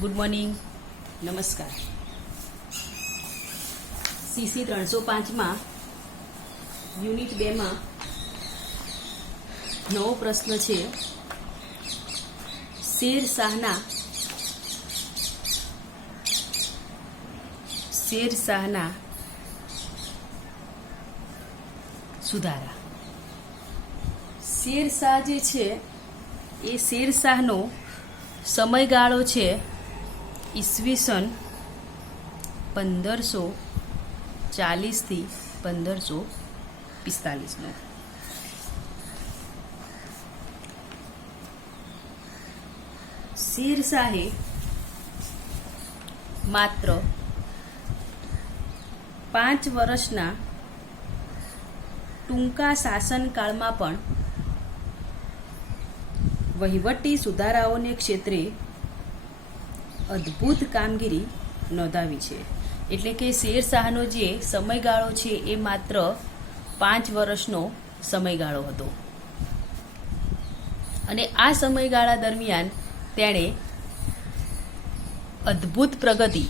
Good morning, નમસ્કાર. CC 305માં unit 2માં નવો પ્રશ્ન છે. શેરશાહના સુધારા. શેરશાહ જે છે એ શેરશાહનો સમયગાળો છે ઈસવીસન 1540 થી 1545નો. શેરશાહે માત્ર 5 વર્ષના ટૂંકા શાસનકાળમાં પણ વહીવટી સુધારાઓને ક્ષેત્રે અદ્ભુત કામગીરી નોંધાવી છે. એટલે કે શેરશાહનો જે સમયગાળો છે એ માત્ર 5 વર્ષનો સમયગાળો હતો અને આ સમયગાળા દરમિયાન તેણે અદ્ભુત પ્રગતિ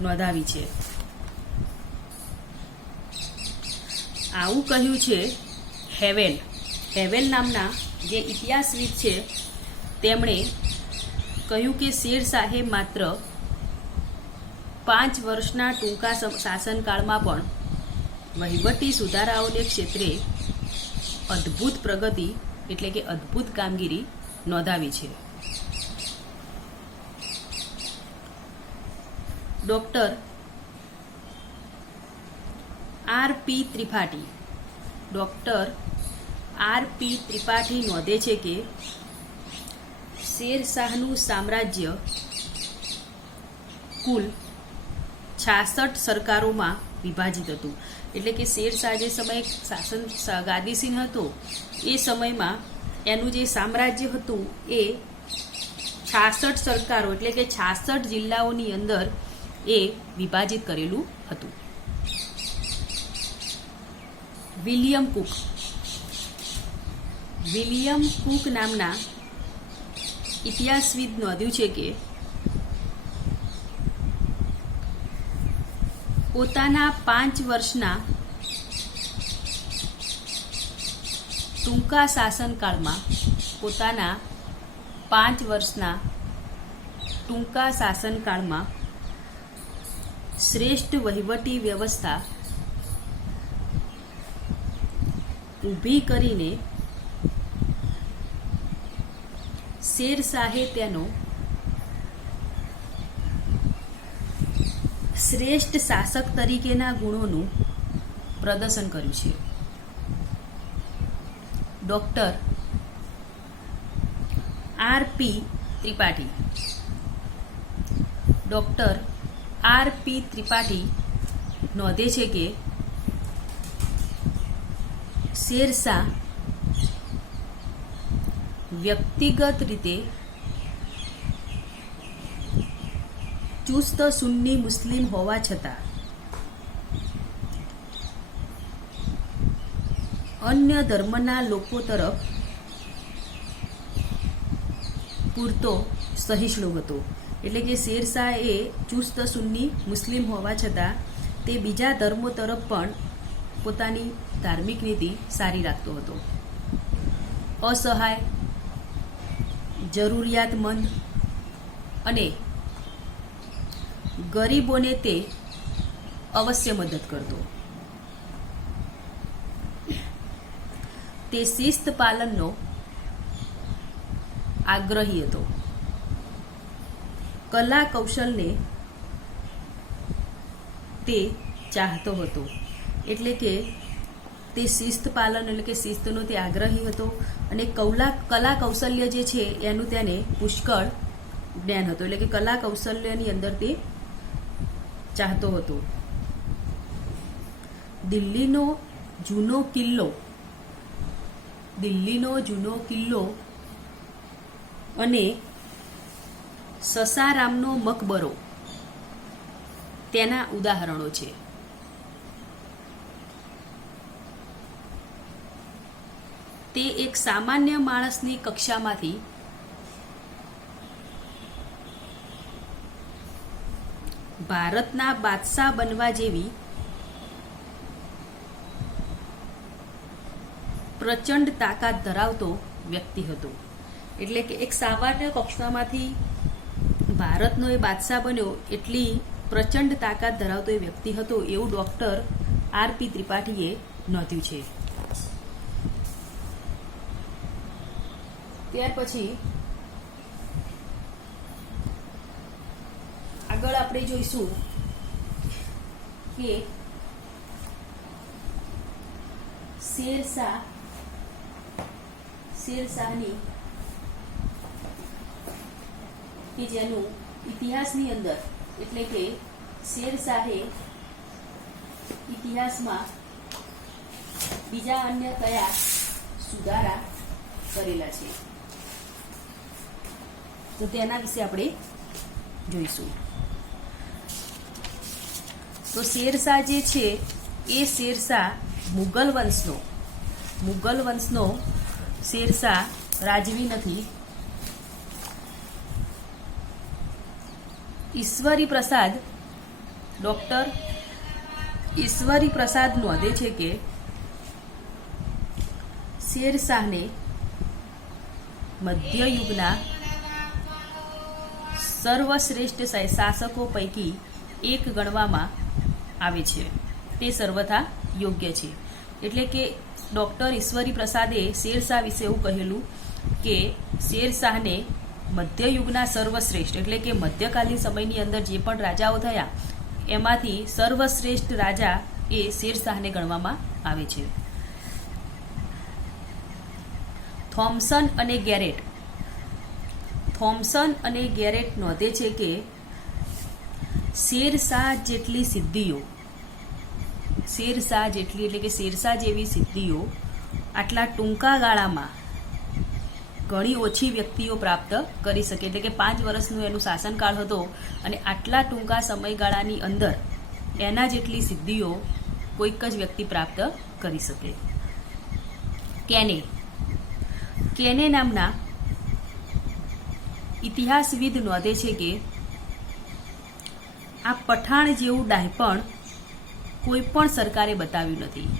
નોંધાવી છે. આવું કહ્યું છે હેવેલ નામના જે ઇતિહાસવિદ છે. તેમણે કહ્યું કે શેરશાહે માત્ર 5 વર્ષના ટૂંકા શાસનકાળમાં પણ વહીવટી સુધારાઓને ક્ષેત્રે અદ્ભુત પ્રગતિ એટલે કે અદ્ભુત કામગીરી નોંધાવી છે. ડોક્ટર આર.પી. ત્રિપાઠી નોંધે છે કે શેરશાહનું સામ્રાજ્ય કુલ 66 સરકારોમાં વિભાજિત હતું. એટલે કે શેરશાહ જે સમયે શાસન ગાદીસીન હતો એ સમયમાં એનું જે સામ્રાજ્ય હતું એ 66 સરકારો એટલે કે 66 જિલ્લાઓની અંદર એ વિભાજિત કરેલું હતું. વિલિયમ કુક નામના ઇતિહાસવિદ નોંધ્યું છે કે પોતાના 5 વર્ષના ટૂંકા શાસનકાળમાં શ્રેષ્ઠ વહીવટી વ્યવસ્થા ઊભી કરીને શેરશાહે તેનો શ્રેષ્ઠ શાસક તરીકેના ગુણોનું પ્રદર્શન કર્યું છે. ડોક્ટર આર.પી. ત્રિપાઠી નોંધે છે કે શેરશાહ વ્યક્તિગત રીતે ચુસ્ત સુન્ની મુસ્લિમ હોવા છતાં અન્ય ધર્મના લોકો તરફ પૂરતો સહિષ્ણુ હતો. એટલે કે શેરશાહ એ ચુસ્ત સુન્ની મુસ્લિમ હોવા છતાં તે બીજા ધર્મો તરફ પણ પોતાની ધાર્મિક નીતિ સારી રાખતો હતો. અસહાય, જરૂરિયાતમંદ અને ગરીબોને તે અવશ્ય મદદ કરતો. તે શિસ્ત પાલનનો આગ્રહી હતો. કલા કૌશલને તે ચાહતો હતો. એટલે કે તે શિસ્ત પાલન એટલે કે શિસ્તનો તે આગ્રહી હતો અને કલા કૌશલ્ય જે છે એનું તેને પુષ્કળ જ્ઞાન હતું. એટલે કે કલા કૌશલ્યની અંદર તે ચાહતો હતો. દિલ્હીનો જૂનો કિલ્લો અને સસારામનો મકબરો તેના ઉદાહરણો છે. તે એક સામાન્ય માણસની કક્ષામાંથી ભારતના બાદશાહ બનવા જેવી પ્રચંડ તાકાત ધરાવતો વ્યક્તિ હતો. એટલે કે એક સામાન્ય કક્ષામાંથી ભારતનો એ બાદશાહ બન્યો એટલી પ્રચંડ તાકાત ધરાવતો એ વ્યક્તિ હતો એવું ડોક્ટર આર.પી. ત્રિપાઠીએ નોંધ્યું છે. ત્યાર પછી આગળ આપણે જોઈશું કે શેરશાહની કે જેનું ઇતિહાસની અંદર એટલે કે શેરશાહે ઇતિહાસમાં બીજા અન્ય કયા સુધારા કરેલા છે તો તેના વિશે આપણે જોઈશું. તો શેરશાહ જે છે એ શેરશાહ મુગલ વંશનો શેરશાહ રાજવી નથી. ડોક્ટર ઈશ્વરી પ્રસાદ નોંધે છે કે શેરશાહને મધ્યયુગના સર્વશ્રેષ્ઠ શાસકો પૈકી એક ગણવામાં આવે છે. તે સર્વથા યોગ્ય છે. એટલે કે ડોક્ટર ઈશ્વરી પ્રસાદે શેરશાહ વિશે એવું કહેલું કે શેરશાહને મધ્યયુગના સર્વશ્રેષ્ઠ એટલે કે મધ્યકાલીન સમયની અંદર જે પણ રાજાઓ થયા એમાંથી સર્વશ્રેષ્ઠ રાજા એ શેરશાહને ગણવામાં આવે છે. થોમ્સન અને ગેરેટ નોંધે છે કે શેરશાહ જેવી સિદ્ધિઓ આટલા ટૂંકા ગાળામાં ઘણી ઓછી વ્યક્તિઓ પ્રાપ્ત કરી શકે. એટલે કે 5 વર્ષનું એનું શાસનકાળ હતો અને આટલા ટૂંકા સમયગાળાની અંદર એના જેટલી સિદ્ધિઓ કોઈક જ વ્યક્તિ પ્રાપ્ત કરી શકે. કેને નામના ઇતિહાસવિદ નોંધે છે કે આ પઠાણ જેવું ડાયપણ કોઈ પણ સરકારે બતાવ્યું નથી,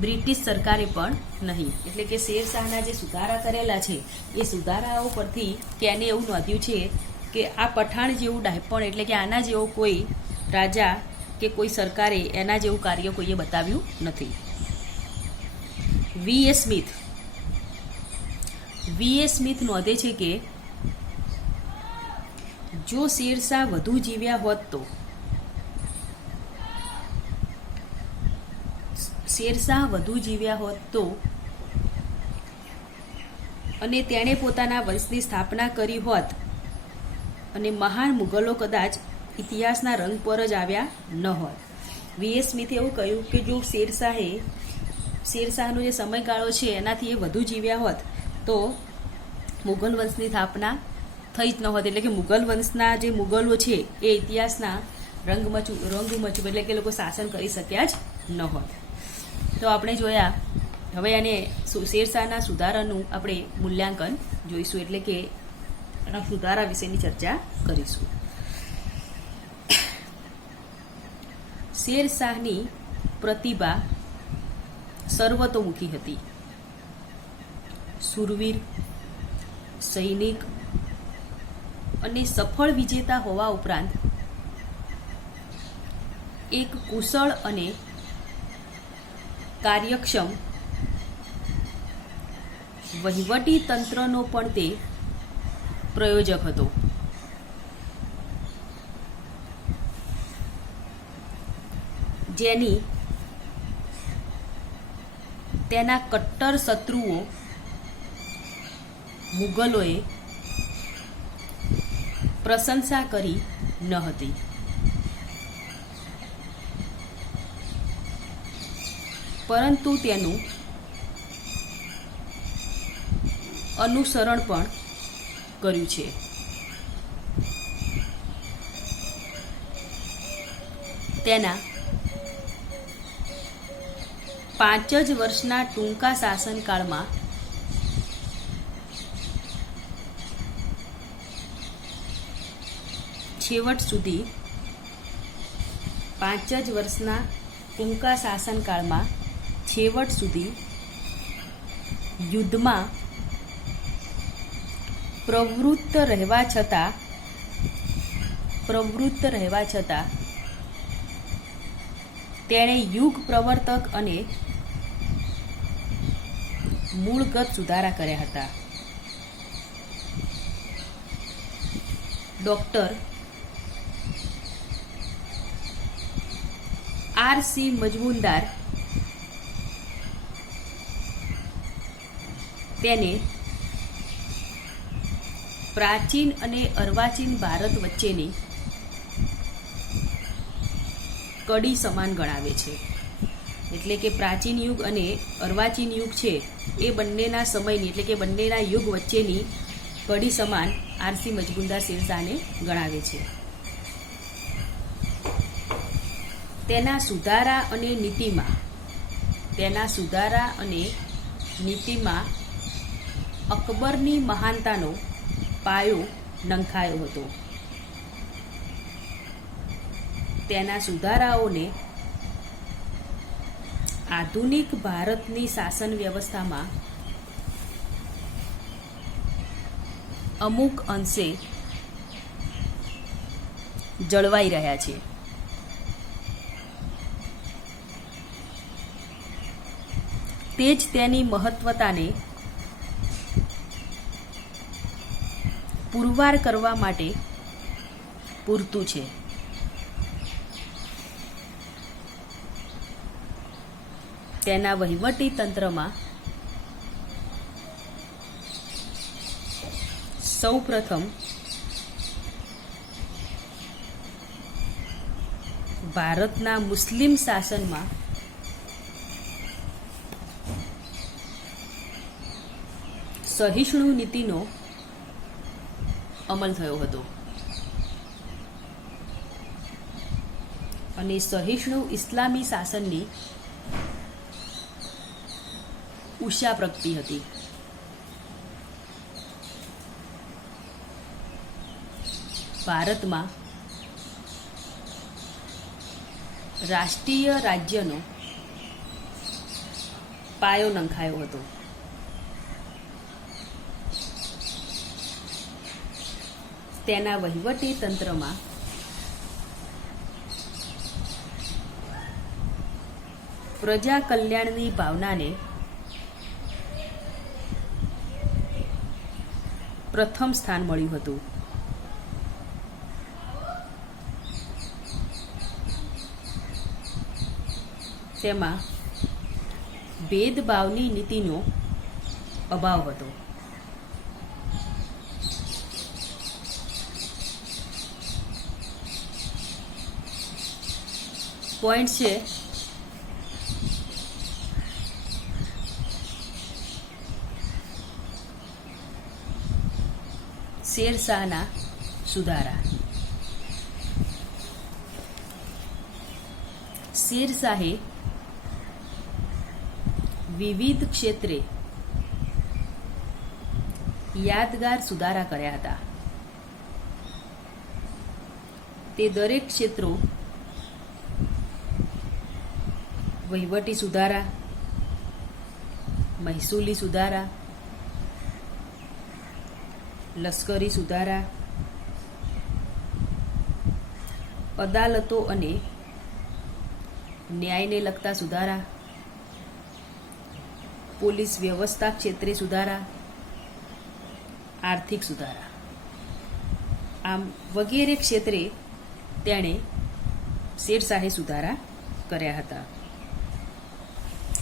બ્રિટિશ સરકારે પણ નહીં. એટલે કે શેરશાહના જે સુધારા કરેલા છે એ સુધારાઓ પરથી કેને એવું નોંધ્યું છે કે આ પઠાણ જેવું ડાયપણ એટલે કે આના જેવો કોઈ રાજા કે કોઈ સરકારે એના જેવું કાર્ય કોઈએ બતાવ્યું નથી. વી.એ. સ્મિથ નોંધે છે કે જો શેરશાહ વધુ જીવ્યા હોત તો અને તેણે પોતાના વંશની સ્થાપના કરી હોત અને મહાન મુગલો કદાચ ઇતિહાસના રંગ પર જ આવ્યા ન હોત. વી.એ. સ્મિથે એવું કહ્યું કે જો શેરશાહનો જે સમયગાળો છે એનાથી એ વધુ જીવ્યા હોત તો મુગલ વંશની સ્થાપના થઈ જ ન હોત. એટલે કે મુગલ વંશના જે મુગલો છે એ ઇતિહાસના રંગમચું એટલે કે લોકો શાસન કરી શક્યા જ ન હોત. તો આપણે જોયા. હવે આને શેરશાહના સુધારાનું આપણે મૂલ્યાંકન જોઈશું. એટલે કે એના સુધારા વિશેની ચર્ચા કરીશું. શેરશાહની પ્રતિભા સર્વતોમુખી હતી. શૂરવીર, સૈનિક અને સફળ વિજેતા હોવા ઉપરાંત એક કુશળ અને કાર્યક્ષમ વહીવટી તંત્રનો પણ તે પ્રયોજક હતો. જેની તેના કટ્ટર શત્રુઓ મુગલોએ પ્રશંસા કરી ન હતી. પરંતુ તેનું અનુસરણ પણ કર્યું છે. તેના 5 જ વર્ષના ટૂંકા શાસનકાળમાં છેવટ સુધી 5 જ વર્ષના ટૂંકા શાસનકાળમાં છેવટ સુધી યુદ્ધમાં પ્રવૃત્ત રહેવા છતાં તેણે યુગ પ્રવર્તક અને મૂળગત સુધારા કર્યા હતા. Doctor R.C. મજમુદાર તેને પ્રાચીન અને અર્વાચીન ભારત વચ્ચેની કડી સમાન ગણાવે છે. એટલે કે પ્રાચીન યુગ અને અર્વાચીન યુગ છે એ બંનેના સમયની એટલે કે બંનેના યુગ વચ્ચેની કડી સમાન R.C. મજમુદાર શેરશાહને ગણાવે છે. તેના સુધારા અને નીતિમાં અકબરની મહાનતાનો પાયો નંખાયો હતો. તેના સુધારાઓને આધુનિક ભારતની શાસન વ્યવસ્થામાં અમુક અંશે જળવાઈ રહ્યા છે. તે જ તેની મહત્વતાને પુરવાર કરવા માટે પૂરતું છે. તેના વહીવટી તંત્રમાં સૌપ્રથમ ભારતના મુસ્લિમ શાસનમાં સહિષ્ણુ નીતિનો અમલ થયો હતો અને સહિષ્ણુ ઇસ્લામી શાસનની ઉષા પ્રગટી હતી. ભારતમાં રાષ્ટ્રીય રાજ્યનો પાયો નંખાયો હતો. તેના વહીવટી તંત્રમાં પ્રજા કલ્યાણની ભાવનાને પ્રથમ સ્થાન મળ્યું હતું. તેમાં ભેદભાવની નીતિનો અભાવ હતો. પોઈન્ટ છે શેરશાહના સુધારા. શેરશાહે વિવિધ ક્ષેત્રે યાદગાર સુધારા કર્યા હતા. તે દરેક ક્ષેત્રો વહીવટી સુધારા, મહેસૂલી સુધારા, લશ્કરી સુધારા, અદાલતો અને ન્યાયને લગતા સુધારા, પોલીસ વ્યવસ્થા ક્ષેત્રે સુધારા, આર્થિક સુધારા, આમ વગેરે ક્ષેત્રે તેણે શેરશાહે સુધારા કર્યા હતા.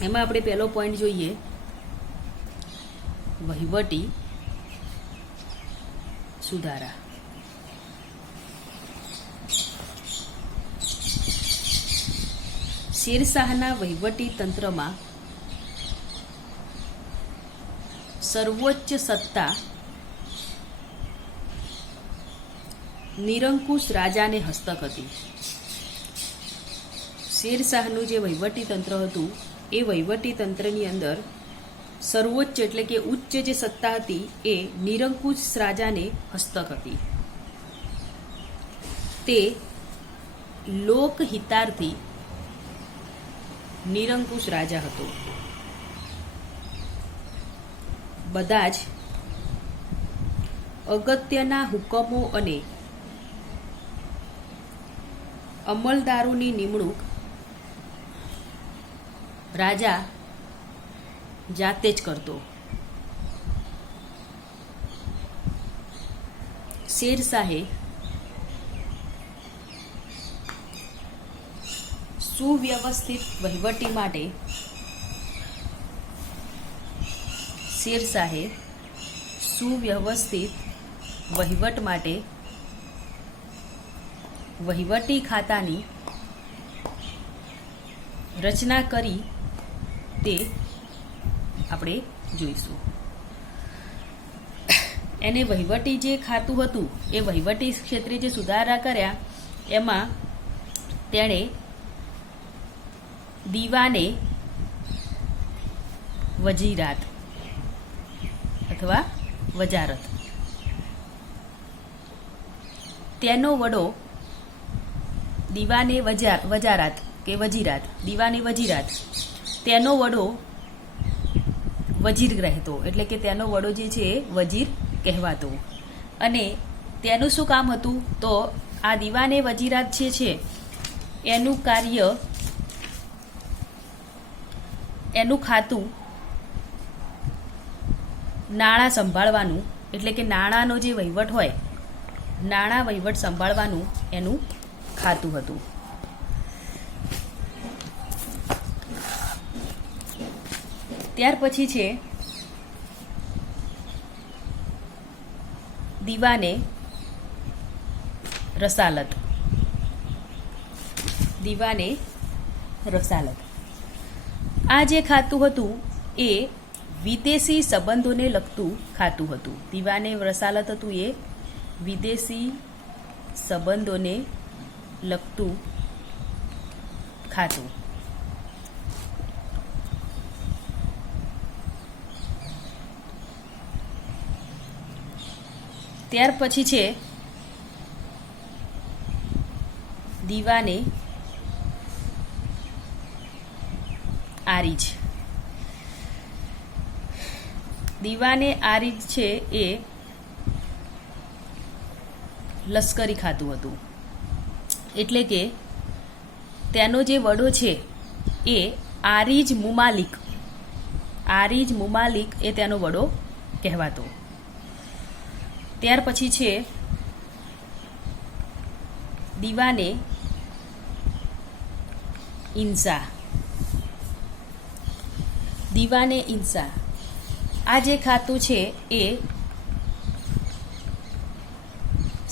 એમાં આપણે પહેલો પોઈન્ટ જોઈએ વહીવટી સુધારા. શેરશાહના વહીવટી તંત્રમાં સર્વોચ્ચ સત્તા નિરંકુશ રાજાને હસ્તક હતી. શેરશાહનું જે વહીવટી તંત્ર હતું એ વહીવટી તંત્રની અંદર સર્વોચ્ચ એટલે કે ઉચ્ચ જે સત્તા હતી એ નિરંકુશ રાજાને હસ્તક હતી. તે લોકહિતાર્થી નિરંકુશ રાજા હતો. બધા જ અગત્યના હુકમો અને અમલદારોની નિમણૂક રાજા જાતે જ કરતો. શેરશાહે સુવ્યવસ્થિત વહીવટી માટે વહીવટી ખાતાની રચના કરી તે આપણે જોઈશું. એને વહીવટી જે ખાતું હતું એ વહીવટી ક્ષેત્રે જે સુધારા કર્યા એમાં તેણે દીવાને વજીરાત અથવા વજારત તેનો વડો દીવાને વજારાત કે વજીરાત દીવાને વજીરાત તેનો વડો વજીર રહેતો, એટલે કે તેનો વડો જે છે એ વજીર કહેવાતો. અને તેનું શું કામ હતું તો આ દીવાને વજીરાત જે છે એનું કાર્ય એનું ખાતું નાણાં સંભાળવાનું, એટલે કે નાણાંનો જે વહીવટ હોય નાણાં વહીવટ સંભાળવાનું એનું ખાતું હતું. ત્યાર પછી છે દીવાને રસાલત. આ જે ખાતું હતું એ વિદેશી સંબંધોને લગતું ખાતું હતું. દીવાને રસાલત હતું એ વિદેશી સંબંધોને લગતું ખાતું. ત્યાર પછી છે દીવાને આરીજ. દીવાને આરીજ છે એ લશ્કરી ખાતું હતું, એટલે કે તેનો જે વડો છે એ આરીજ મુમાલિક એ તેનો વડો કહેવાતો. ત્યાર પછી છે દીવાને ઇન્સા. આ જે ખાતું છે એ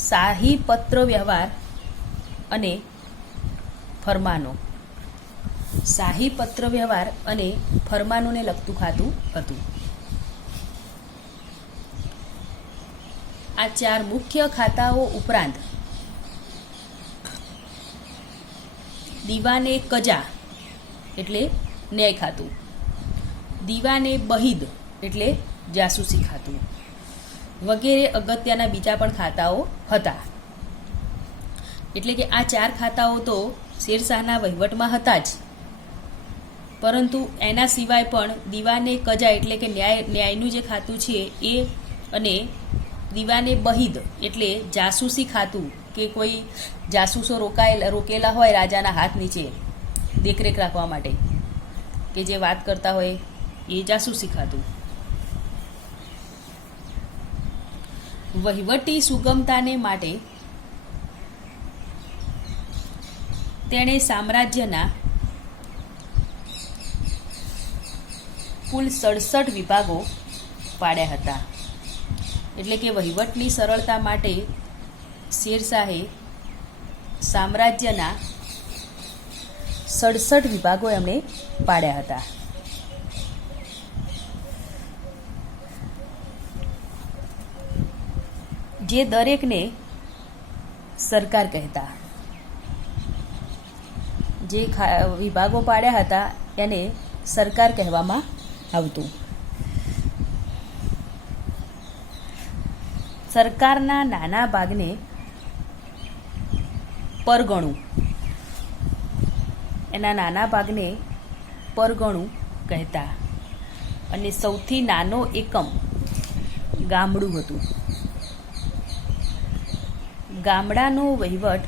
શાહી પત્ર વ્યવહાર અને ફરમાનોને લગતું ખાતું હતું. આ ચાર મુખ્ય ખાતાઓ ઉપરાંત દીવાને કજા એટલે ન્યાય ખાતું, દીવાને બહિદ એટલે જાસૂસી ખાતું વગેરે અગત્યના બીજા પણ ખાતાઓ હતા. એટલે કે આ ચાર ખાતાઓ તો શેરશાહના વહીવટમાં હતા જ, પરંતુ એના સિવાય પણ દીવાને કજા એટલે કે ન્યાયનું જે ખાતું છે એ અને દીવાને બહિદ એટલે જાસૂસી ખાતું કે કોઈ જાસૂસો રોકેલા હોય રાજાના હાથ નીચે દેખરેખ રાખવા માટે કે જે વાત કરતા હોય એ જાસૂસી ખાતું. વહીવટી સુગમતાને માટે તેણે સામ્રાજ્યના કુલ 67 વિભાગો પાડ્યા હતા. એટલે કે વહીવટની સરળતા માટે શેરશાહે સામ્રાજ્યના 67 વિભાગો એમણે પાડ્યા હતા. જે દરેકને સરકાર કહેતા. જે વિભાગો પાડ્યા હતા એને સરકાર કહેવામાં આવતું. સરકારના નાના ભાગને પરગણું એના નાના ભાગને પરગણું કહેતા અને સૌથી નાનો એકમ ગામડું હતું. ગામડાનો વહીવટ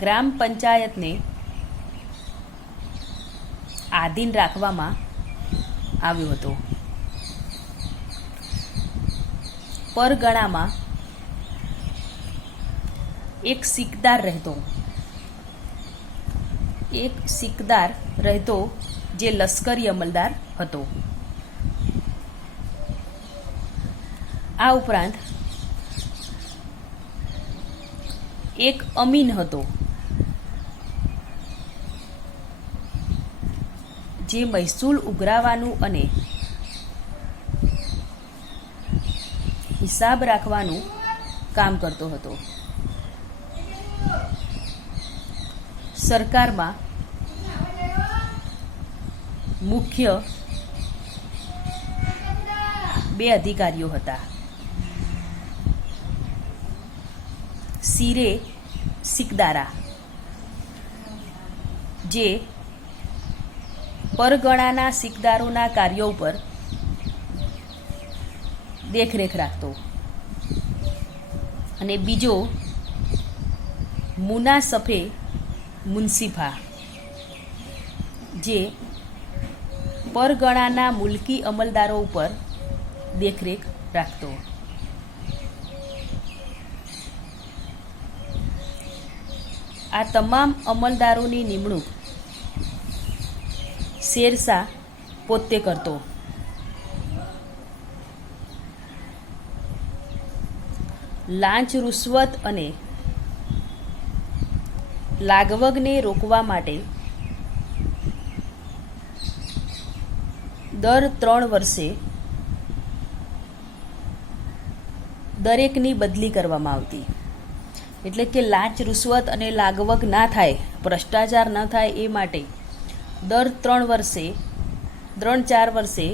ગ્રામ પંચાયતને આધીન રાખવામાં આવ્યો હતો. પરગણામાં એક સિકદાર રહેતો જે લશ્કરી અમલદાર હતો. આ ઉપરાંત એક અમીન હતો જે મહેસૂલ ઉઘરાવવાનું અને હિસાબ રાખવાનું કામ કરતો હતો. સરકારમાં મુખ્ય 2 અધિકારીઓ હતા. સિરે સિકદારા જે પરગણાના સિકદારોના કાર્યો ઉપર દેખરેખ રાખતો અને બીજો મુનાસફે મુનસિફા જે પરગણાના મુલકી અમલદારો ઉપર દેખરેખ રાખતો. આ તમામ અમલદારોની નિમણૂક શેરશાહ પોતે કરતો. લાંચ રૂશ્વત અને લાગવગને રોકવા માટે દર 3 વર્ષે દરેકની બદલી કરવામાં આવતી. એટલે કે લાંચ રૂશ્વત અને લાગવગ ના થાય, ભ્રષ્ટાચાર ન થાય એ માટે દર 3-4 વર્ષે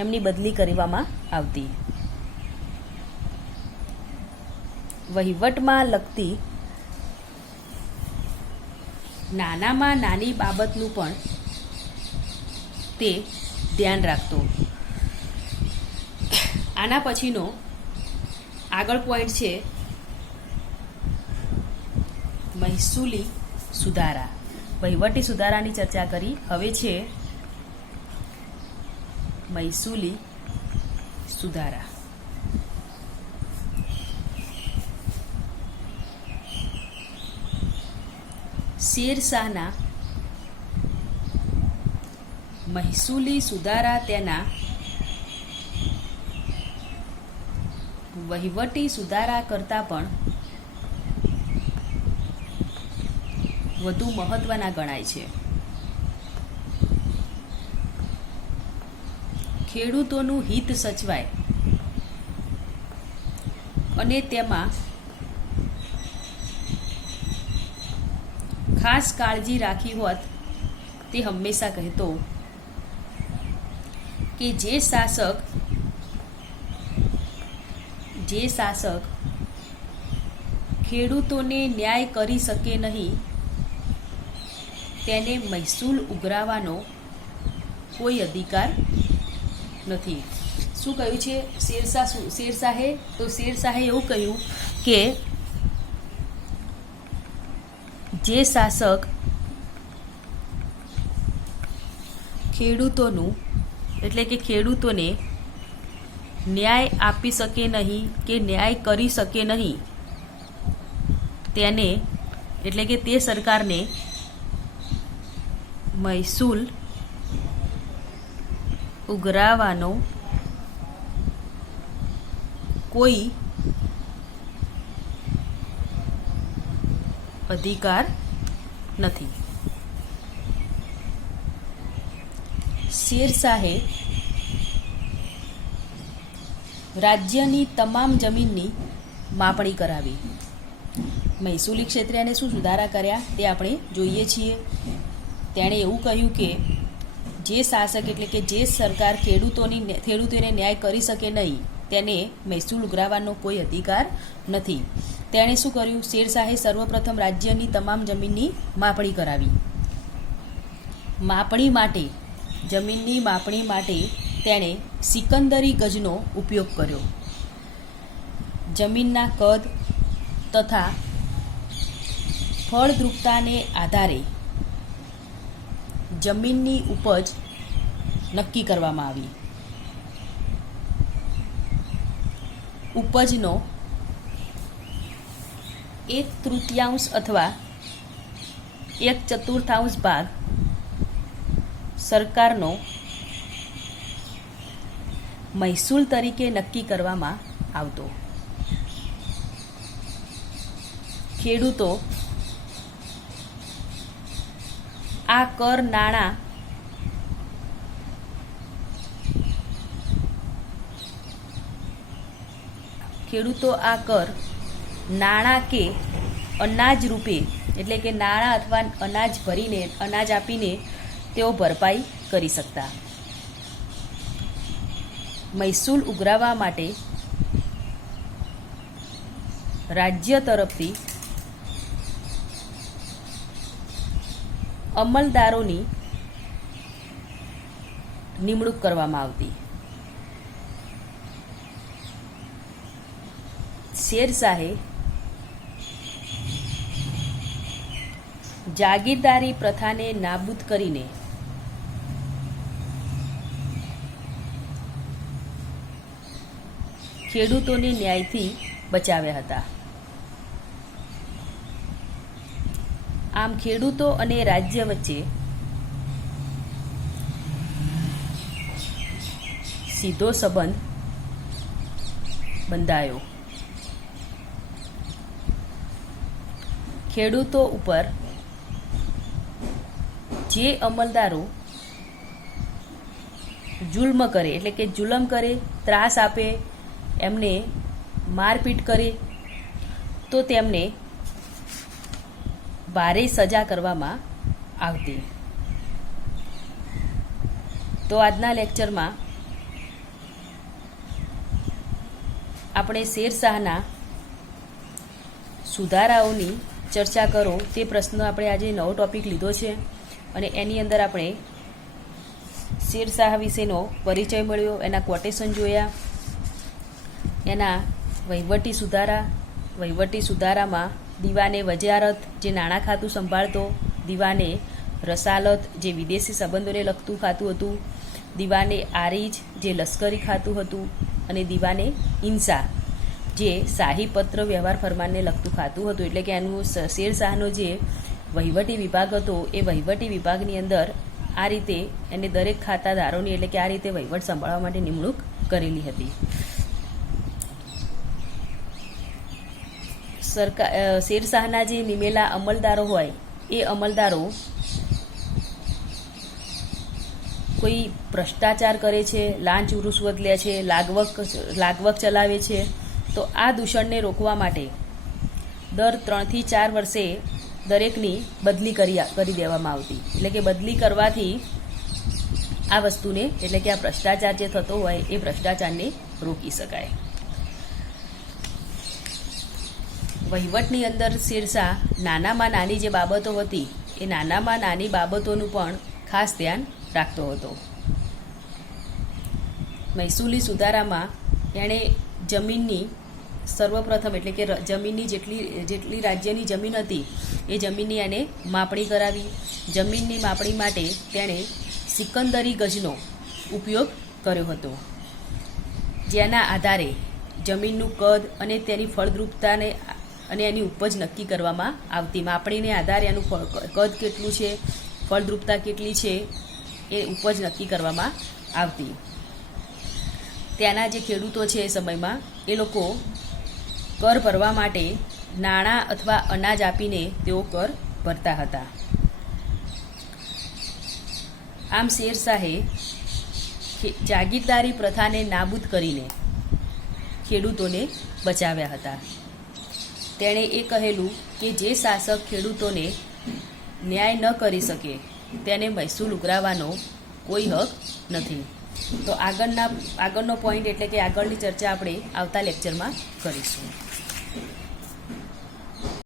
એમની બદલી કરવામાં આવતી. વહીવટમાં લગતી નાનામાં નાની બાબતનું પણ તે ધ્યાન રાખતો. આના પછીનો આગળ પોઈન્ટ છે મહેસૂલી સુધારા. વહીવટી સુધારાની ચર્ચા કરી, હવે છે મહેસૂલી સુધારા. શેરશાહના મહેસૂલી સુધારા તેના વહીવટી સુધારા કરતાં પણ વધુ મહત્વના ગણાય છે. ખેડૂતોનું હિત સચવાય અને તેમાં ખાસ કાળજી રાખી હોત તે હંમેશા કહેતો કે જે શાસક ખેડૂતોને ન્યાય કરી શકે નહીં તેને મહેસૂલ ઉઘરાવવાનો કોઈ અધિકાર નથી. શું કહ્યું છે શેરશાહે? તો શેરશાહે એવું કહ્યું કે જે શાસક ખેડૂતોનું એટલે કે ખેડૂતોને ન્યાય આપી શકે નહીં કે ન્યાય કરી શકે નહીં તેને એટલે કે તે સરકારને મહેસૂલ ઉઘરાવવાનો કોઈ અધિકાર નથી. શેરશાહે રાજ્યની તમામ જમીનની માપણી કરાવી. મહેસૂલી ક્ષેત્રે એને શું સુધારા કર્યા તે આપણે જોઈએ છીએ. તેણે એવું કહ્યું કે જે શાસક એટલે કે જે સરકાર ખેડૂતોને ન્યાય કરી શકે નહીં તેને મહેસૂલ ઉઘરાવવાનો કોઈ અધિકાર નથી. તેણે શું કર્યું? શેરશાહે સર્વપ્રથમ રાજ્યની તમામ જમીનની માપણી કરાવી. જમીનની માપણી માટે તેણે સિકંદરી ગજનો ઉપયોગ કર્યો. જમીનના કદ તથા ફળદ્રુપતાને આધારે જમીનની ઉપજ નક્કી કરવામાં આવી. ઉપજનો 1/3 અથવા 1/4 ભાગ સરકારનો મહેસૂલ તરીકે નક્કી કરવામાં આવતો. ખેડૂતો આ કર નાણાં કે અનાજ રૂપે, એટલે કે નાણાં અથવા અનાજ ભરીને, અનાજ આપીને તેઓ ભરપાઈ કરી શકતા. મહેસૂલ ઉઘરાવવા માટે રાજ્ય તરફથી અમલદારોની નિમણૂક કરવામાં આવતી. શેરશાહે જાગીરદારી પ્રથાને નાબૂદ કરીને ખેડૂતોને ન્યાયથી બચાવ્યા હતા. આમ ખેડૂતો અને રાજ્ય વચ્ચે સીધો સંબંધ બંધાયો. ખેડૂતો ઉપર જે અમલદારો જુલ્મ કરે, એટલે કે જુલમ કરે, ત્રાસ આપે, એમને મારપીટ કરે, તો તેમને ભારે સજા કરવામાં આવતી. તો આજના લેક્ચરમાં આપણે શેરશાહના સુધારાઓની ચર્ચા કરો તે પ્રશ્ન આપણે આજે નવો ટોપિક લીધો છે અને એની અંદર આપણે શેરશાહ વિશેનો પરિચય મળ્યો, એના કોટેશન જોયા, એના વહીવટી સુધારામાં દીવાને વજારત જે નાણાં ખાતું સંભાળતો, દીવાને રસાલત જે વિદેશી સંબંધોને લગતું ખાતું હતું, દીવાને આરીજ જે લશ્કરી ખાતું હતું અને દીવાને ઇન્સા જે શાહી પત્ર વ્યવહાર ફરમાનને લગતું ખાતું હતું. એટલે કે એનું શેરશાહનો જે વહીવટી વિભાગ હતો એ વહીવટી વિભાગની અંદર આ રીતે એને દરેક ખાતાદારોની, એટલે કે આ રીતે વહીવટ સંભાળવા માટે નિમણૂક કરેલી હતી. શેરશાહના જે નિમેલા અમલદારો હોય એ અમલદારો કોઈ ભ્રષ્ટાચાર કરે છે, લાંચ રૂશ્વત લે છે, લાગવક ચલાવે છે, તો આ દૂષણને રોકવા માટે દર 3 થી 4 વર્ષે દરેકની બદલી કરી દેવામાં આવતી. એટલે કે બદલી કરવાથી આ વસ્તુને, એટલે કે આ ભ્રષ્ટાચાર જે થતો હોય એ ભ્રષ્ટાચારને રોકી શકાય. વહીવટની અંદર શેરશાહ નાનામાં નાની જે બાબતો હતી એ નાનામાં નાની બાબતોનું પણ ખાસ ધ્યાન રાખતો હતો. મહેસૂલી સુધારામાં એણે જમીનની સર્વપ્રથમ, એટલે કે જમીનની જેટલી રાજ્યની જમીન હતી એ જમીનની એને માપણી કરાવી. જમીનની માપણી માટે તેણે સિકંદરી ગજનો ઉપયોગ કર્યો હતો, જેના આધારે જમીનનું કદ અને તેની ફળદ્રુપતાને અને એની ઉપજ નક્કી કરવામાં આવતી. માપણીને આધારે એનું કદ કેટલું છે, ફળદ્રુપતા કેટલી છે એ ઉપજ નક્કી કરવામાં આવતી. ત્યાંના જે ખેડૂતો છે એ સમયમાં એ લોકો કર ભરવા માટે નાણાં અથવા અનાજ આપીને તેઓ કર ભરતા હતા. આમ શેરશાહે જાગીરદારી પ્રથાને નાબૂદ કરીને ખેડૂતોને બચાવ્યા હતા. તેણે એ કહેલું કે જે શાસક ખેડૂતોને ન્યાય ન કરી શકે તેને મહેસૂલ ઉઘરાવવાનો કોઈ હક નથી. તો આગળનો પોઈન્ટ, એટલે કે આગળની ચર્ચા આપણે આવતા લેક્ચરમાં કરીશું.